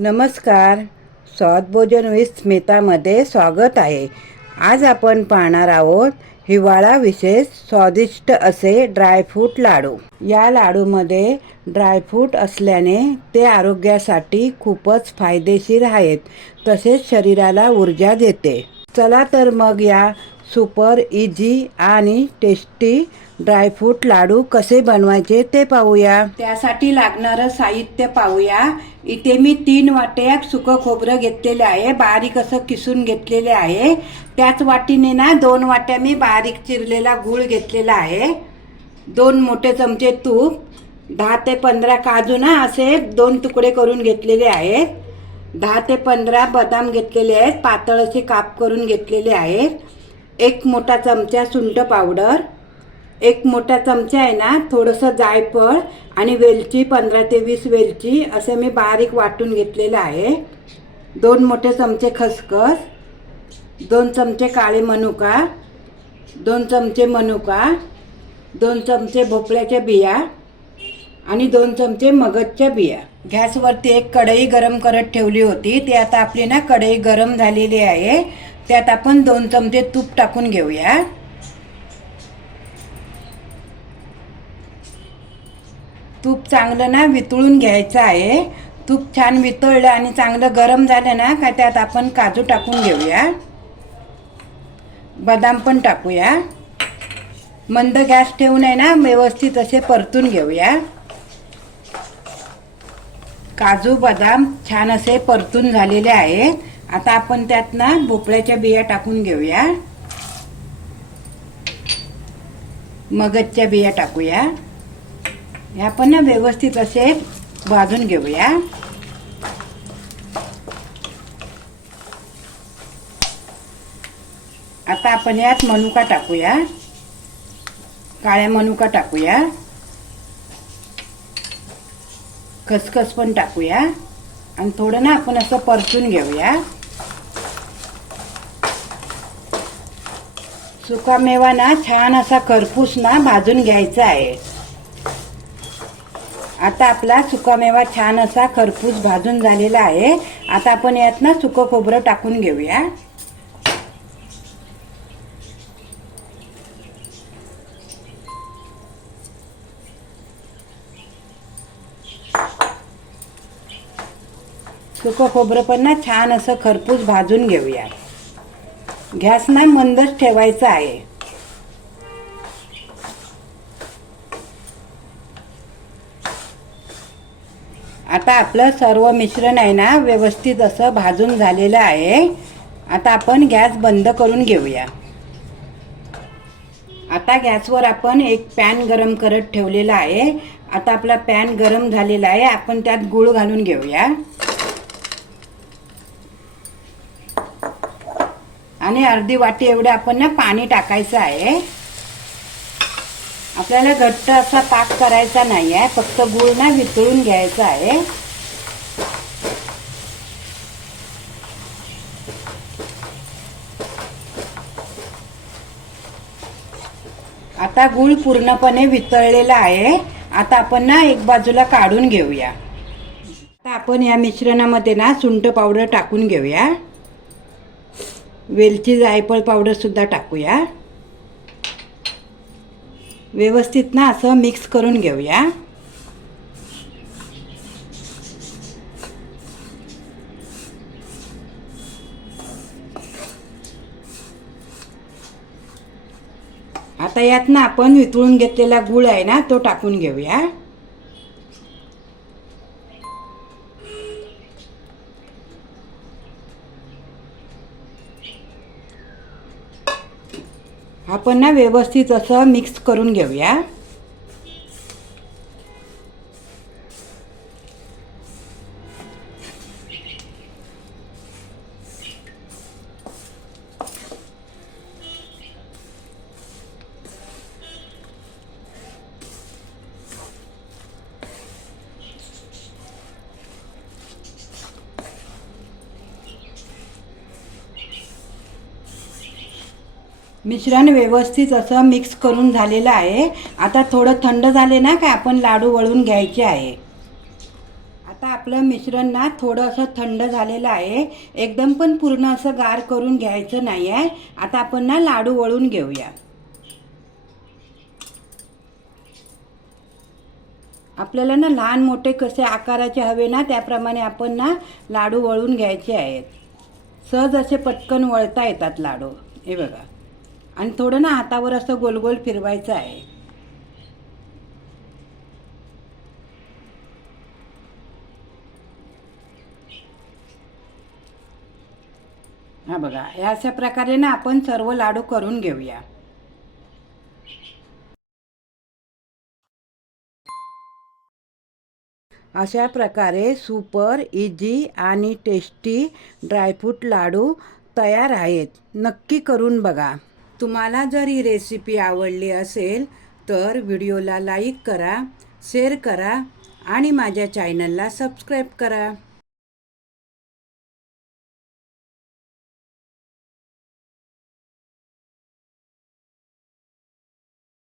नमस्कार. स्वादभोजन विथ स्मितामध्ये स्वागत आहे. आज आपण पाहणार आहोत हिवाळा विशेष स्वादिष्ट असे ड्रायफ्रूट लाडू. या लाडूमध्ये ड्रायफ्रूट असल्याने ते आरोग्यासाठी खूपच फायदेशीर आहेत. तसेच शरीराला ऊर्जा देते. चला तर मग या सुपर इझी आणि टेस्टी ड्रायफ्रूट लाडू कसे बनवायचे ते पाहूया. त्यासाठी लागणारं साहित्य पाहूया. इथे मी तीन वाट्या सुकं खोबरं घेतलेले आहे. बारीक असं किसून घेतलेले आहे. त्याच वाटीने ना दोन वाट्या मी बारीक चिरलेला गूळ घेतलेला आहे. दोन मोठे चमचे तूप दहा ते पंधरा काजू ना असे दोन तुकडे करून घेतलेले आहेत. दहा ते पंधरा बदाम घेतलेले आहेत. पातळ असे काप करून घेतलेले आहेत. एक मोठा चमचा सुंठ पावडर एक मोठा चमचा आहे ना थोडंसं जायफळ आणि वेलची पंधरा ते वीस वेलची असे मी बारीक वाटून घेतलेलं आहे. दोन मोठे चमचे खसखस दोन चमचे काळे मनुका दोन चमचे मनुका दोन चमचे भोपळ्याच्या बिया आणि दोन चमचे मगजच्या बिया. गॅसवरती एक कढई गरम करत ठेवली होती. ती आता आपली ना कढई गरम झालेली आहे. त्यात आपण दोन चमचे तूप टाकून घेऊया. तूप चांगलं ना वितळून घ्यायचं आहे. तूप छान वितळलं आणि चांगलं गरम झालं ना का त्यात आपण काजू टाकून घेऊया. बदाम पण टाकूया. मंद गॅस ठेवून आहे ना व्यवस्थित असे परतून घेऊया. काजू बदाम छान असे परतून झालेले आहेत. आता आपण त्यात ना भोपळ्याच्या बिया टाकून घेऊया. मगजच्या बिया टाकूया. ह्या पण ना व्यवस्थित असे भाजून घेऊया. आता आपण यात मनुका टाकूया. काळ्या मनुका टाकूया. खसखस पण टाकूया. आणि थोडं ना आपण असं परतून घेऊया. सुकामेवा ना छान असा खरपूस ना भाजून घ्यायचा आहे. आता आपला सुकामेवा छान असा खरपूस भाजून झालेला आहे. आता आपण यात ना सुकं खोबरं टाकून घेऊया. सुकं खोबरं पण ना छान असं खरपूस भाजून घेऊया. गॅस नाही मंदच ठेवायचा आहे. आता आपलं सर्व मिश्रण आहे ना व्यवस्थित असं भाजून झालेलं आहे. आता आपण गॅस बंद करून घेऊया. आता गॅसवर आपण एक पॅन गरम करत ठेवलेला आहे. आता आपला पॅन गरम झालेला आहे. आपण त्यात गूळ घालून घेऊया. आणि अर्धी वाटी एवढं आपण ना पाणी टाकायचं आहे. आपल्याला घट्ट असा पाक करायचा नाही आहे फक्त गूळ ना वितळून घ्यायचा आहे. आता गुळ पूर्णपणे वितळलेला आहे. आता आपण ना एक बाजूला काढून घेऊया. आता आपण या मिश्रणामध्ये ना सुंठ पावडर टाकून घेऊया. वेलची जायफळ पावडरसुद्धा टाकूया. व्यवस्थित ना असं मिक्स करून घेऊया. आता यात ना आपण वितळून घेतलेला गुळ आहे ना तो टाकून घेऊया. आपण ना व्यवस्थित असं मिक्स करून घेऊया. मिश्रण व्यवस्थित असं मिक्स करून झालेलं आहे. आता थोडं थंड झाले ना काय आपण लाडू वळून घ्यायचे आहे. आता आपलं आपलं मिश्रण ना थोडं असं थंड झालेलं आहे. एकदम पण पूर्ण असं गार करून घ्यायचं नाही आहे. आता आपण ना लाडू वळून घेऊया. आपल्याला ना लहान मोठे कसे आकाराचे हवे ना त्याप्रमाणे आपण ना लाडू वळून घ्यायचे आहेत. सहज असे पटकन वळता येतात लाडू. हे बघा. आणि थोडं ना हातावर असं गोल गोल फिरवायचं आहे. हा बघा या अशा प्रकारे ना आपण सर्व लाडू करून घेऊया. अशा प्रकारे सुपर इझी आणि टेस्टी ड्रायफ्रूट लाडू तयार आहेत. नक्की करून बघा. तुम्हाला जर ही रेसिपी आवडली असेल तर व्हिडिओला लाईक करा शेअर करा आणि माझ्या चॅनलला सबस्क्राईब करा.